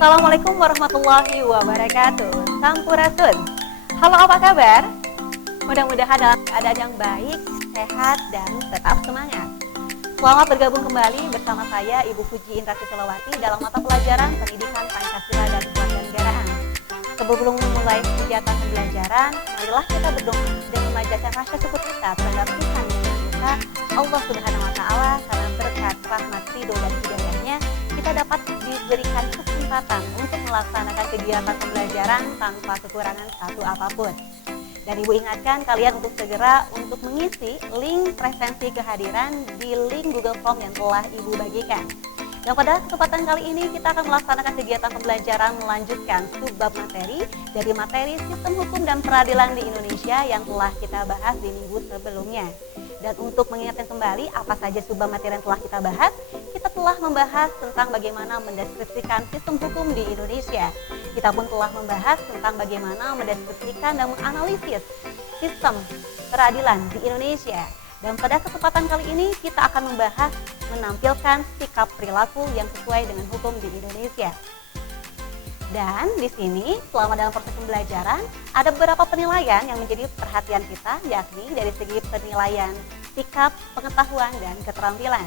Assalamualaikum warahmatullahi wabarakatuh. Sampurasun. Halo, apa kabar? Mudah-mudahan dalam keadaan yang baik, sehat, dan tetap semangat. Selamat bergabung kembali bersama saya Ibu Puji Indrati Selawati dalam mata pelajaran Pendidikan Pancasila dan Kewarganegaraan. Sebelum memulai kegiatan pembelajaran, marilah kita berdoa dan memanjatkan rasa syukur kita terhadap Tuhan Yang Maha Esa, Allah Subhanahu wa Ta'ala, karena berkat rahmat ridho dan hidayahnya kita dapat diberikan kesempatan untuk melaksanakan kegiatan pembelajaran tanpa kekurangan satu apapun. Dan Ibu ingatkan kalian untuk segera untuk mengisi link presensi kehadiran di link Google Form yang telah Ibu bagikan. Dan pada kesempatan kali ini kita akan melaksanakan kegiatan pembelajaran melanjutkan subbab materi dari materi Sistem Hukum dan Peradilan di Indonesia yang telah kita bahas di minggu sebelumnya. Dan untuk mengingatkan kembali apa saja subbab materi yang telah kita bahas, kita telah membahas tentang bagaimana mendeskripsikan sistem hukum di Indonesia. Kita pun telah membahas tentang bagaimana mendeskripsikan dan menganalisis sistem peradilan di Indonesia. Dan pada kesempatan kali ini kita akan membahas menampilkan sikap perilaku yang sesuai dengan hukum di Indonesia. Dan di sini selama dalam proses pembelajaran ada beberapa penilaian yang menjadi perhatian kita, yakni dari segi penilaian sikap, pengetahuan, dan keterampilan.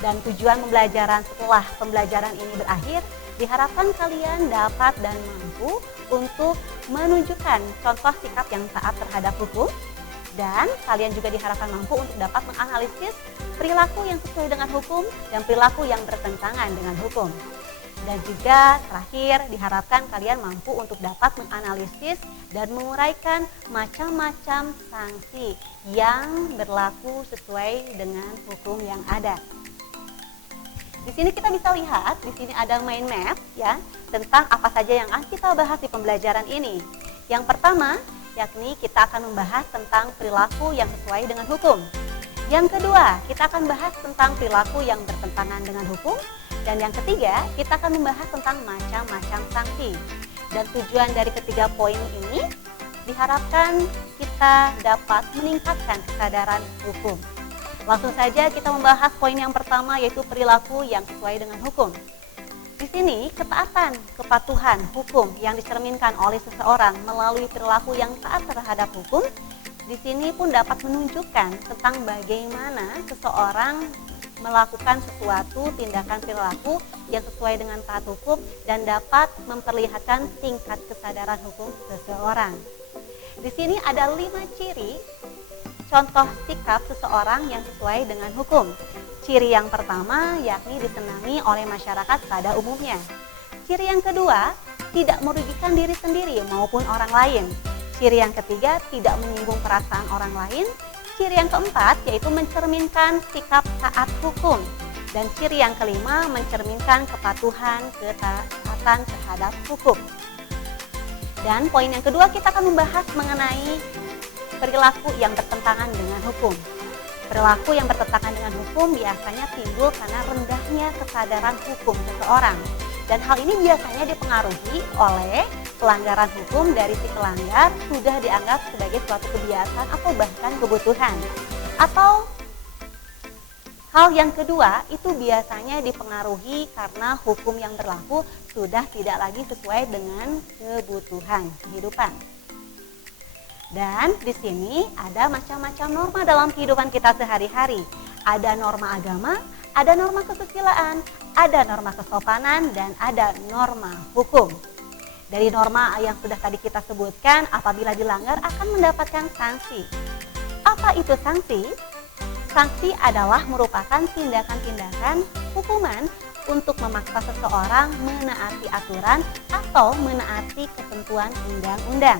Dan tujuan pembelajaran setelah pembelajaran ini berakhir, diharapkan kalian dapat dan mampu untuk menunjukkan contoh sikap yang taat terhadap hukum, dan kalian juga diharapkan mampu untuk dapat menganalisis perilaku yang sesuai dengan hukum dan perilaku yang bertentangan dengan hukum. Dan juga terakhir diharapkan kalian mampu untuk dapat menganalisis dan menguraikan macam-macam sanksi yang berlaku sesuai dengan hukum yang ada. Di sini kita bisa lihat, di sini ada mind map ya, tentang apa saja yang akan kita bahas di pembelajaran ini. Yang pertama, yakni kita akan membahas tentang perilaku yang sesuai dengan hukum. Yang kedua, kita akan bahas tentang perilaku yang bertentangan dengan hukum. Dan yang ketiga, kita akan membahas tentang macam-macam sanksi. Dan tujuan dari ketiga poin ini diharapkan kita dapat meningkatkan kesadaran hukum. Langsung saja kita membahas poin yang pertama, yaitu perilaku yang sesuai dengan hukum. Di sini ketaatan, kepatuhan hukum yang dicerminkan oleh seseorang melalui perilaku yang taat terhadap hukum, di sini pun dapat menunjukkan tentang bagaimana seseorang melakukan sesuatu tindakan perilaku yang sesuai dengan taat hukum dan dapat memperlihatkan tingkat kesadaran hukum seseorang. Di sini ada 5 ciri contoh sikap seseorang yang sesuai dengan hukum. Ciri yang pertama yakni disenangi oleh masyarakat pada umumnya. Ciri yang kedua, tidak merugikan diri sendiri maupun orang lain. Ciri yang ketiga, tidak menyinggung perasaan orang lain. Ciri yang keempat yaitu mencerminkan sikap taat hukum. Dan ciri yang kelima mencerminkan kepatuhan, ketaatan terhadap hukum. Dan poin yang kedua kita akan membahas mengenai perilaku yang bertentangan dengan hukum. Perilaku yang bertentangan dengan hukum biasanya timbul karena rendahnya kesadaran hukum seseorang. Dan hal ini biasanya dipengaruhi oleh pelanggaran hukum dari si pelanggar sudah dianggap sebagai suatu kebiasaan atau bahkan kebutuhan. Atau hal yang kedua itu biasanya dipengaruhi karena hukum yang berlaku sudah tidak lagi sesuai dengan kebutuhan kehidupan. Dan di sini ada macam-macam norma dalam kehidupan kita sehari-hari. Ada norma agama, ada norma kesusilaan, ada norma kesopanan, dan ada norma hukum. Dari norma yang sudah tadi kita sebutkan, apabila dilanggar akan mendapatkan sanksi. Apa itu sanksi? Sanksi adalah merupakan tindakan-tindakan hukuman untuk memaksa seseorang menaati aturan atau menaati ketentuan undang-undang.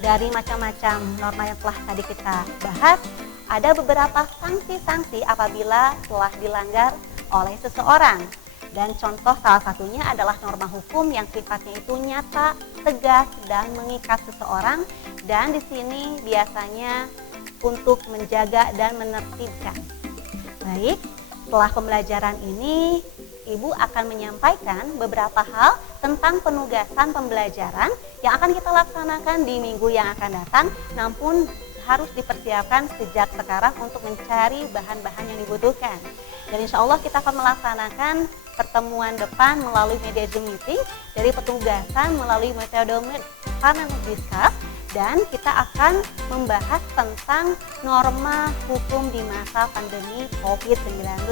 Dari macam-macam norma yang telah tadi kita bahas, ada beberapa sanksi-sanksi apabila telah dilanggar oleh seseorang. Dan contoh salah satunya adalah norma hukum yang sifatnya itu nyata, tegas, dan mengikat seseorang. Dan di sini biasanya untuk menjaga dan menertibkan. Baik, setelah pembelajaran ini, Ibu akan menyampaikan beberapa hal tentang penugasan pembelajaran yang akan kita laksanakan di minggu yang akan datang, namun harus dipersiapkan sejak sekarang untuk mencari bahan-bahan yang dibutuhkan. Dan insya Allah kita akan melaksanakan pertemuan depan melalui media Zoom meeting dari petugasan melalui metode panel discuss, dan kita akan membahas tentang norma hukum di masa pandemi COVID-19.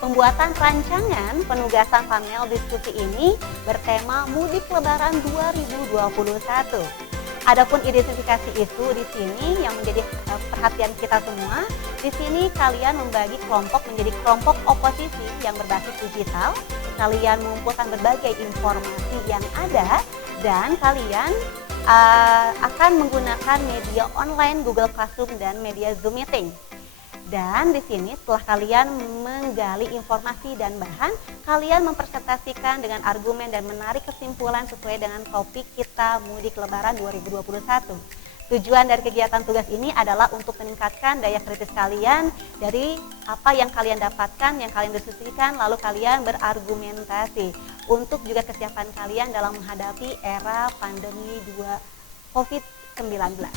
Pembuatan rancangan penugasan panel diskusi ini bertema Mudik Lebaran 2021. Adapun identifikasi isu di sini yang menjadi perhatian kita semua, di sini kalian membagi kelompok menjadi kelompok oposisi yang berbasis digital. Kalian mengumpulkan berbagai informasi yang ada dan kalian akan menggunakan media online Google Classroom dan media Zoom Meeting. Dan di sini setelah kalian menggali informasi dan bahan, kalian mempresentasikan dengan argumen dan menarik kesimpulan sesuai dengan topik kita Mudik Lebaran 2021. Tujuan dari kegiatan tugas ini adalah untuk meningkatkan daya kritis kalian dari apa yang kalian dapatkan, yang kalian diskusikan, lalu kalian berargumentasi untuk juga kesiapan kalian dalam menghadapi era pandemi COVID-19.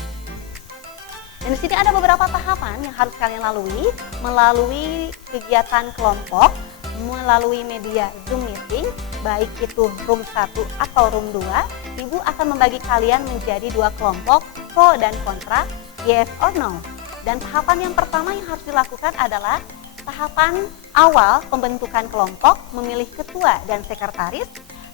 Dan di sini ada beberapa tahapan yang harus kalian lalui melalui kegiatan kelompok, melalui media Zoom meeting, baik itu room 1 atau room 2. Ibu akan membagi kalian menjadi dua kelompok, pro dan kontra, yes or no. Dan tahapan yang pertama yang harus dilakukan adalah tahapan awal pembentukan kelompok, memilih ketua dan sekretaris.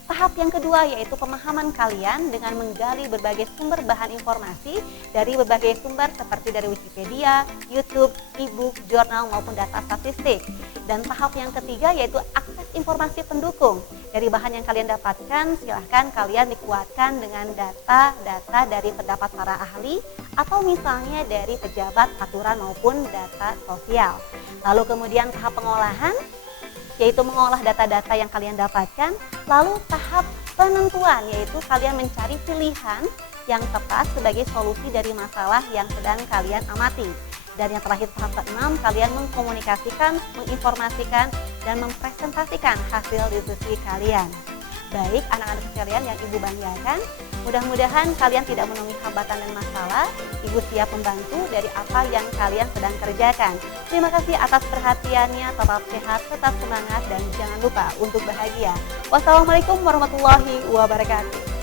Tahap yang kedua yaitu pemahaman kalian dengan menggali berbagai sumber bahan informasi dari berbagai sumber seperti dari Wikipedia, YouTube, e-book, jurnal maupun data statistik. Dan tahap yang ketiga yaitu akses informasi pendukung. Dari bahan yang kalian dapatkan, silahkan kalian dikuatkan dengan data-data dari pendapat para ahli atau misalnya dari pejabat aturan maupun data sosial. Lalu kemudian tahap pengolahan, yaitu mengolah data-data yang kalian dapatkan. Lalu tahap penentuan, yaitu kalian mencari pilihan yang tepat sebagai solusi dari masalah yang sedang kalian amati. Dan yang terakhir tahap ke-6, kalian mengkomunikasikan, menginformasikan, dan mempresentasikan hasil diskusi kalian. Baik anak-anak sekalian yang Ibu banggakan, mudah-mudahan kalian tidak menemui hambatan dan masalah. Ibu siap membantu dari apa yang kalian sedang kerjakan. Terima kasih atas perhatiannya, tetap sehat, tetap semangat, dan jangan lupa untuk bahagia. Wassalamualaikum warahmatullahi wabarakatuh.